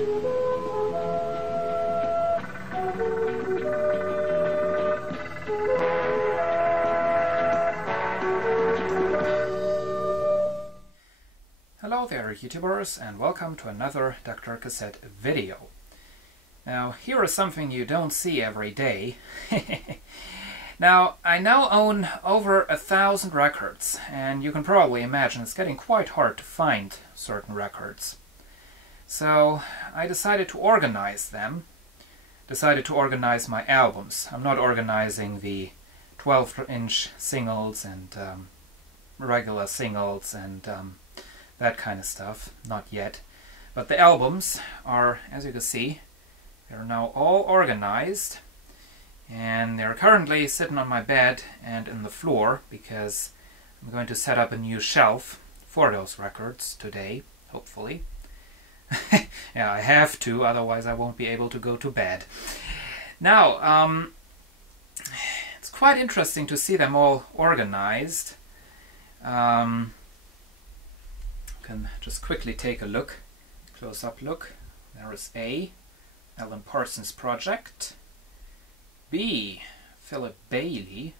Hello there YouTubers, and welcome to another DrCassette video. Now here is something you don't see every day. Now I now own over 1,000 records, and you can probably imagine it's getting quite hard to find certain records. So I decided to organize them, decided to organize my albums. I'm not organizing the 12-inch singles and regular singles and that kind of stuff, not yet. But the albums are, as you can see, they're now all organized, and they're currently sitting on my bed and in the floor because I'm going to set up a new shelf for those records today, hopefully. Yeah, I have to, otherwise I won't be able to go to bed. Now, it's quite interesting to see them all organized. Can just quickly take a look, close-up look. There is A, Alan Parsons Project. B, Philip Bailey.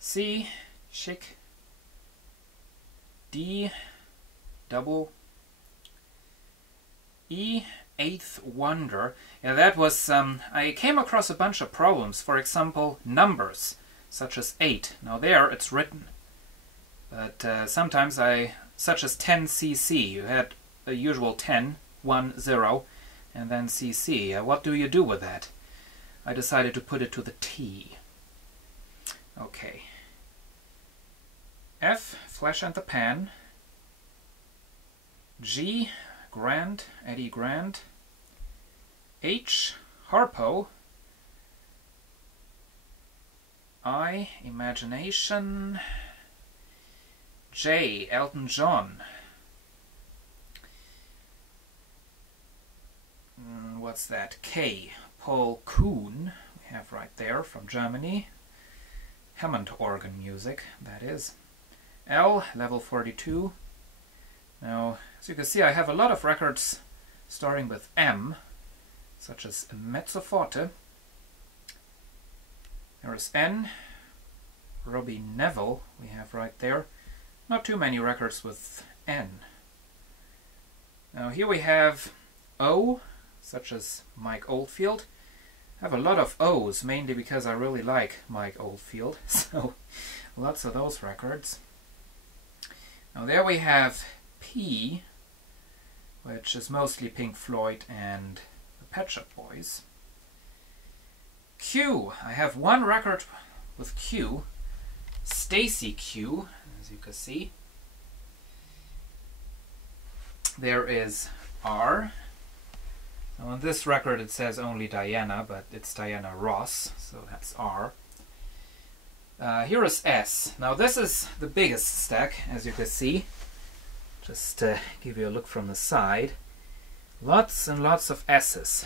C, Chic. D, Double. E, Eighth Wonder. Yeah, that was, I came across a bunch of problems. For example, numbers, such as 8. Now there, it's written. But sometimes such as 10cc, you had the usual 10, 1, 0, and then cc. What do you do with that? I decided to put it to the T. Okay. F, Flash and the Pan. G, Grant, Eddie Grant. H, Harpo. I, Imagination. J, Elton John. What's that? K, Paul Kuhn, we have right there, from Germany. Hammond organ music, that is. L, Level 42. Now, as you can see, I have a lot of records starting with M, such as Mezzo Forte. There is N, Robbie Neville, we have right there. Not too many records with N. Now here we have O, such as Mike Oldfield. I have a lot of O's, mainly because I really like Mike Oldfield, so lots of those records. Now there we have P, which is mostly Pink Floyd and the Pet Shop Boys. Q, I have one record with Q, Stacy Q, as you can see. There is R. So on this record it says only Diana, but it's Diana Ross, so that's R. Here is S. Now this is the biggest stack, as you can see. Just give you a look from the side. Lots and lots of S's.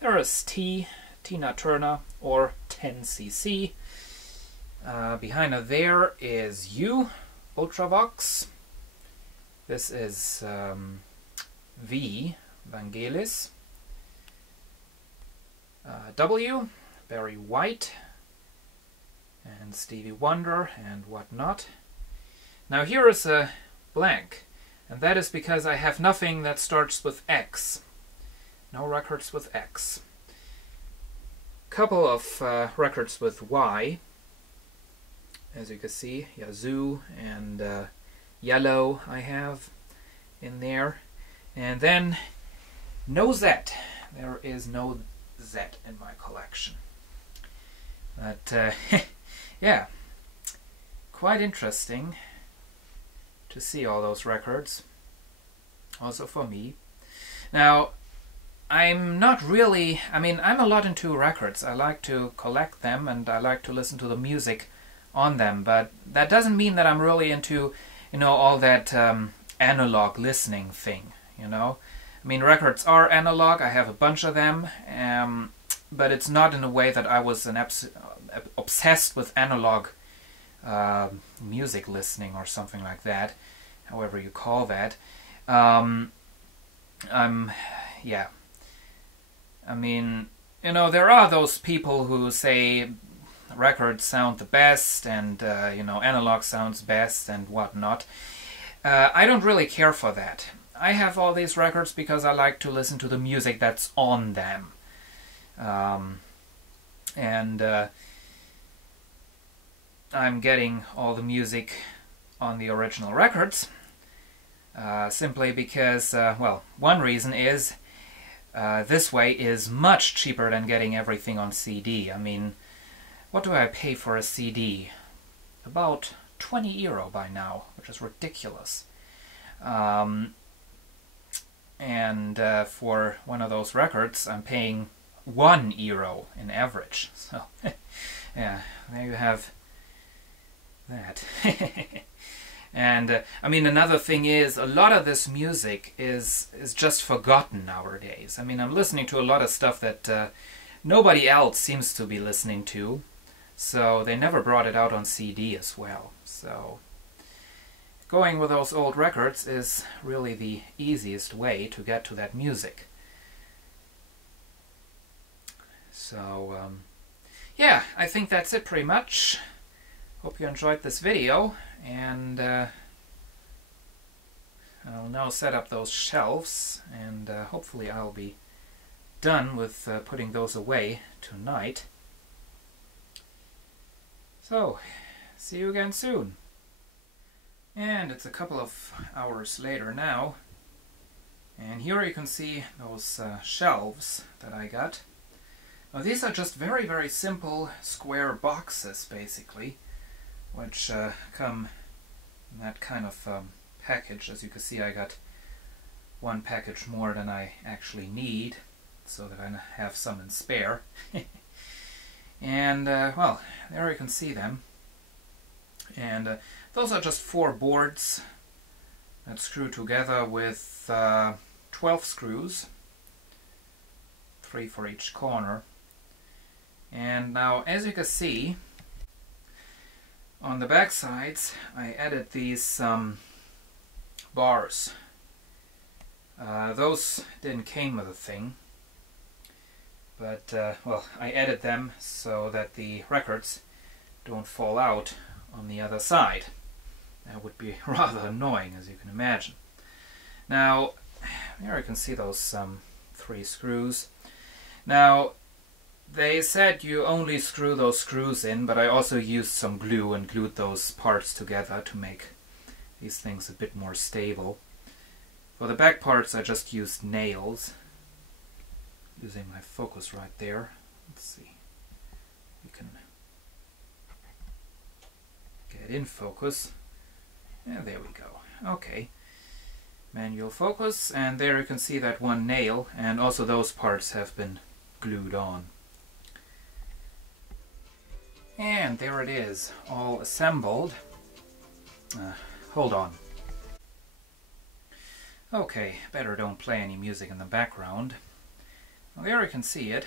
There is T, Tina Turner, or 10cc. Behind her there is U, Ultravox. This is V, Vangelis. W, Barry White, and Stevie Wonder, and whatnot. Now here is a blank, and that is because I have nothing that starts with X. No records with X. Couple of records with Y. As you can see, Yazoo and Yellow I have in there. And then no Z. There is no Z in my collection. But yeah, quite interesting to see all those records. Also for me. Now, I'm not really, I'm a lot into records. I like to collect them and I like to listen to the music on them, but that doesn't mean that I'm really into, all that analog listening thing, records are analog, I have a bunch of them, but it's not in a way that I was obsessed with analog music listening or something like that, however you call that. yeah. I mean, you know, there are those people who say records sound the best and, you know, analog sounds best and whatnot. I don't really care for that. I have all these records because I like to listen to the music that's on them. I'm getting all the music on the original records simply because, well, one reason is this way is much cheaper than getting everything on CD. I mean, what do I pay for a CD? About 20 euro by now, which is ridiculous. For one of those records, I'm paying 1 euro in average. So, yeah, there you have that. And I mean, another thing is, a lot of this music is just forgotten nowadays. I mean, I'm listening to a lot of stuff that nobody else seems to be listening to, so they never brought it out on CD as well. So going with those old records is really the easiest way to get to that music. So yeah, I think that's it pretty much. Hope you enjoyed this video, and I'll now set up those shelves, and hopefully I'll be done with putting those away tonight. So, see you again soon. And it's a couple of hours later now, and here you can see those shelves that I got. Now these are just very, very simple square boxes, basically, which come in that kind of package. As you can see, I got one package more than I actually need, so that I have some in spare. And well, there you can see them. And those are just 4 boards that screw together with 12 screws, 3 for each corner. And now, as you can see, on the back sides I added these bars. Those didn't came with a thing, but well, I added them so that the records don't fall out on the other side. That would be rather annoying, as you can imagine. Now, here you can see those 3 screws. Now, they said you only screw those screws in, but I also used some glue and glued those parts together to make these things a bit more stable. For the back parts I just used nails, using my focus right there. Let's see, you can get in focus. And there we go. Okay, manual focus, and there you can see that one nail, and also those parts have been glued on. And there it is, all assembled. Hold on. Okay, better don't play any music in the background. Well, there you can see it.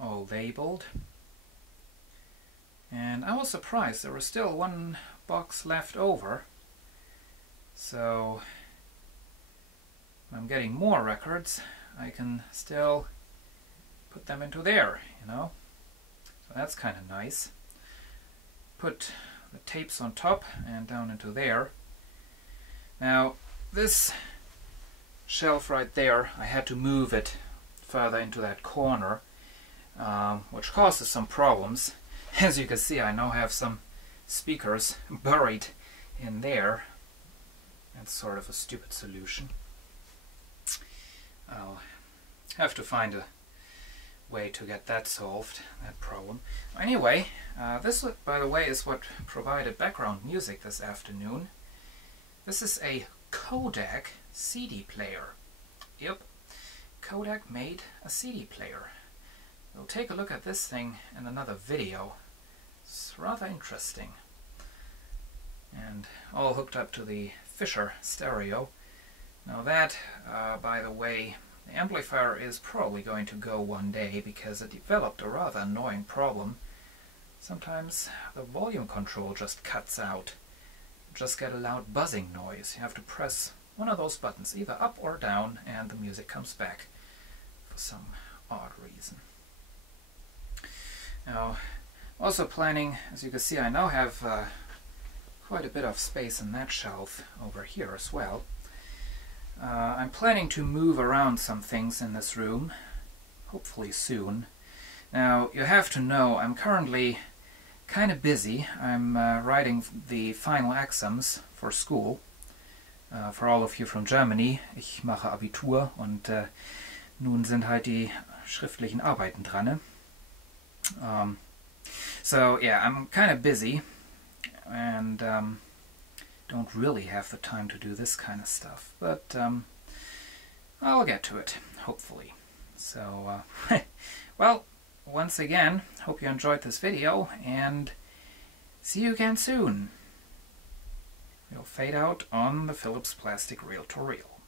All labeled. And I was surprised there was still one box left over. So when I'm getting more records, I can still put them into there, you know. So that's kind of nice. Put the tapes on top and down into there. Now this shelf right there, I had to move it further into that corner, which causes some problems. As you can see, I now have some speakers buried in there. That's sort of a stupid solution. I'll have to find a way to get that solved, that problem. Anyway, this, by the way, is what provided background music this afternoon. This is a Kodak CD player. Yep, Kodak made a CD player. We'll take a look at this thing in another video. It's rather interesting. And all hooked up to the Fisher stereo. Now that, by the way, the amplifier is probably going to go one day because it developed a rather annoying problem. Sometimes the volume control just cuts out just get a loud buzzing noise. You have to press one of those buttons, either up or down, and the music comes back for some odd reason. Now, also planning, as you can see, I now have quite a bit of space in that shelf over here as well. I'm planning to move around some things in this room, hopefully soon. Now, you have to know, I'm currently kind of busy. I'm writing the final exams for school. For all of you from Germany, ich mache Abitur und nun sind halt die schriftlichen Arbeiten dran. So yeah, I'm kind of busy and don't really have the time to do this kind of stuff, but I'll get to it, hopefully. So, well, once again, hope you enjoyed this video, and see you again soon. We'll fade out on the Philips plastic reel-to-reel.